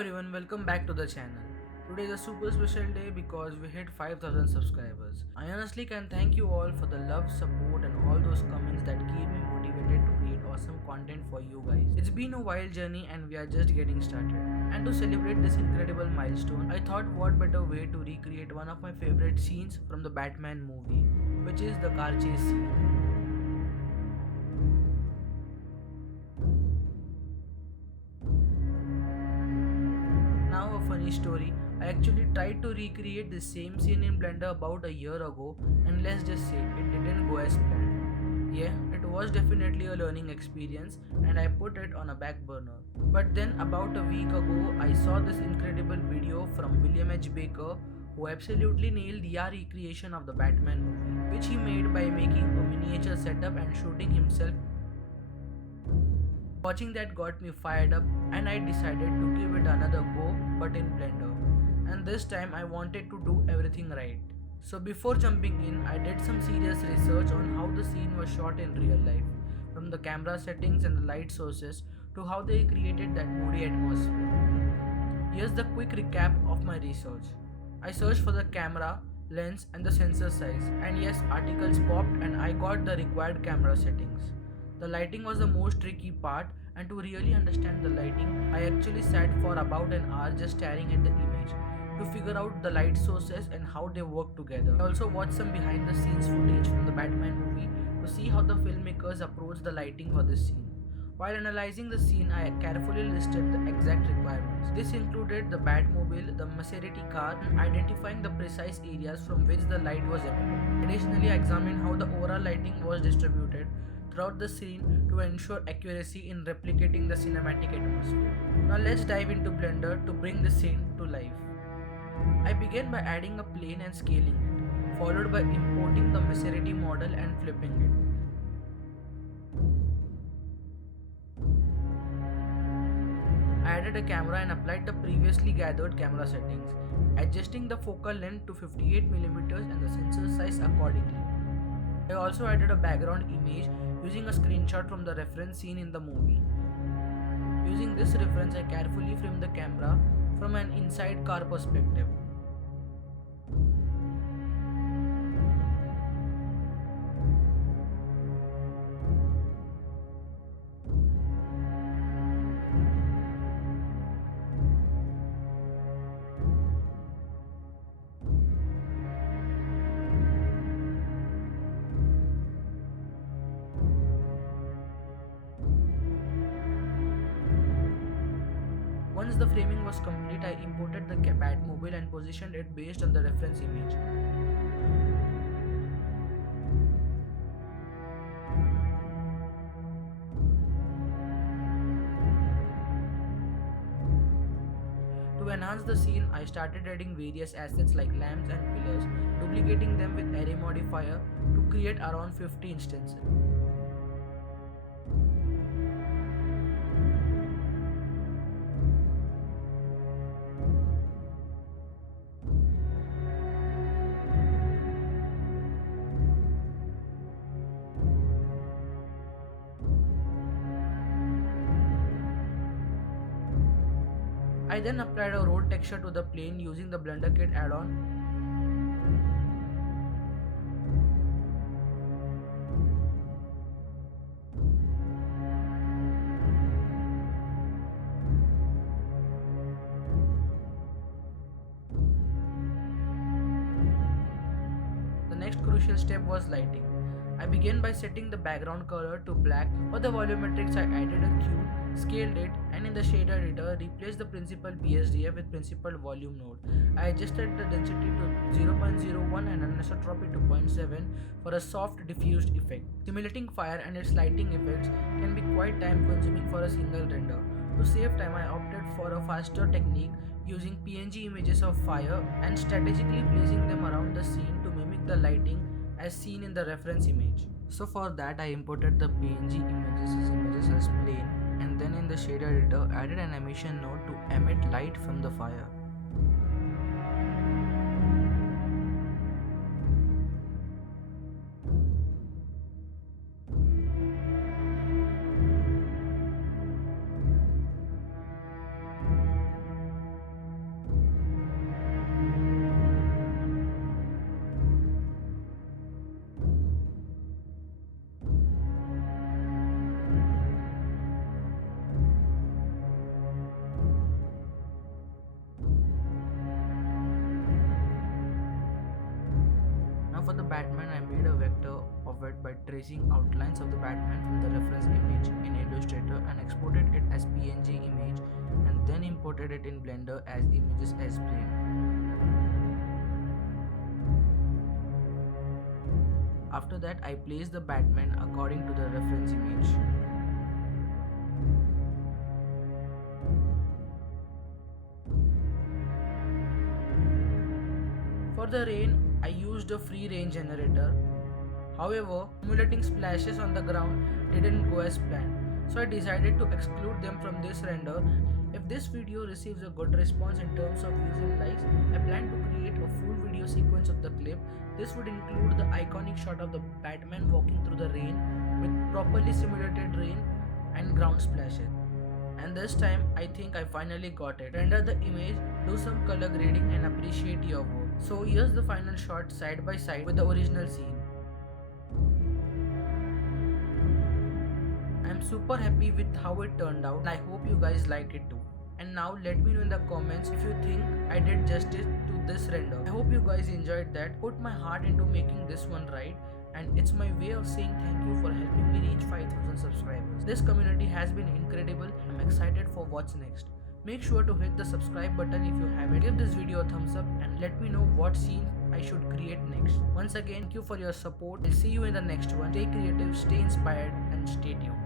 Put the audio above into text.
everyone, welcome back to the channel. Today is a super special day because we hit 5000 subscribers. I honestly can thank you all for the love, support and all those comments that keep me motivated to create awesome content for you guys. It's been a wild journey and we are just getting started. And to celebrate this incredible milestone, I thought what better way to recreate one of my favorite scenes from the Batman movie, which is the car chase scene. Now, a funny story. I actually tried to recreate the same scene in Blender about a year ago, and let's just say it didn't go as planned. Yeah, it was definitely a learning experience, and I put it on a back burner. But then, about a week ago, I saw this incredible video from William H. Baker, who absolutely nailed the recreation of the Batman movie, which he made by making a miniature setup and shooting himself. Watching that got me fired up and I decided to give it another go but in Blender. And this time I wanted to do everything right. So before jumping in, I did some serious research on how the scene was shot in real life, from the camera settings and the light sources to how they created that moody atmosphere. Here's the quick recap of my research. I searched for the camera, lens and the sensor size, and yes, articles popped and I got the required camera settings. The lighting was the most tricky part, and to really understand the lighting, I actually sat for about an hour just staring at the image to figure out the light sources and how they work together. I also watched some behind the scenes footage from the Batman movie to see how the filmmakers approached the lighting for this scene. While analyzing the scene, I carefully listed the exact requirements. This included the Batmobile, the Maserati car, and identifying the precise areas from which the light was emitted. Additionally, I examined how the overall lighting was distributed throughout the scene to ensure accuracy in replicating the cinematic atmosphere. Now let's dive into Blender to bring the scene to life. I began by adding a plane and scaling it, followed by importing the Maserati model and flipping it. I added a camera and applied the previously gathered camera settings, adjusting the focal length to 58mm and the sensor size accordingly. I also added a background image using a screenshot from the reference scene in the movie. Using this reference, I carefully framed the camera from an inside car perspective. Once the framing was complete, I imported the Batmobile and positioned it based on the reference image. To enhance the scene, I started adding various assets like lamps and pillars, duplicating them with array modifier to create around 50 instances. I then applied a road texture to the plane using the Blender Kit add-on. The next crucial step was lighting. I began by setting the background color to black. For the volumetrics, I added a cube, scaled it, and in the shader editor, replaced the principal BSDF with principal volume node. I adjusted the density to 0.01 and anisotropy to 0.7 for a soft diffused effect. Simulating fire and its lighting effects can be quite time consuming for a single render. To save time, I opted for a faster technique using PNG images of fire and strategically placing them around the scene to mimic the lighting as seen in the reference image. So for that I imported the PNG images as plain and then in the shader editor added an emission node to emit light from the fire. for the Batman, I made a vector of it by tracing outlines of the Batman from the reference image in Illustrator and exported it as PNG image and then imported it in Blender as images as plane. After that, I placed the Batman according to the reference image. For the rain, I used a free rain generator. However, simulating splashes on the ground didn't go as planned, so I decided to exclude them from this render. If this video receives a good response in terms of views and likes, I plan to create a full video sequence of the clip. This would include the iconic shot of the Batman walking through the rain with properly simulated rain and ground splashes. And this time, I think I finally got it. Render the image, do some color grading and appreciate your work. So here's the final shot side by side with the original scene. I'm super happy with how it turned out and I hope you guys liked it too. And now let me know in the comments if you think I did justice to this render. I hope you guys enjoyed that. Put my heart into making this one right, and it's my way of saying thank you for helping me reach 5,000 subscribers. This community has been incredible. I'm excited for what's next. Make sure to hit the subscribe button if you haven't. Give this video a thumbs up and let me know what scene I should create next. Once again, thank you for your support. I'll see you in the next one. Stay creative, stay inspired, and stay tuned.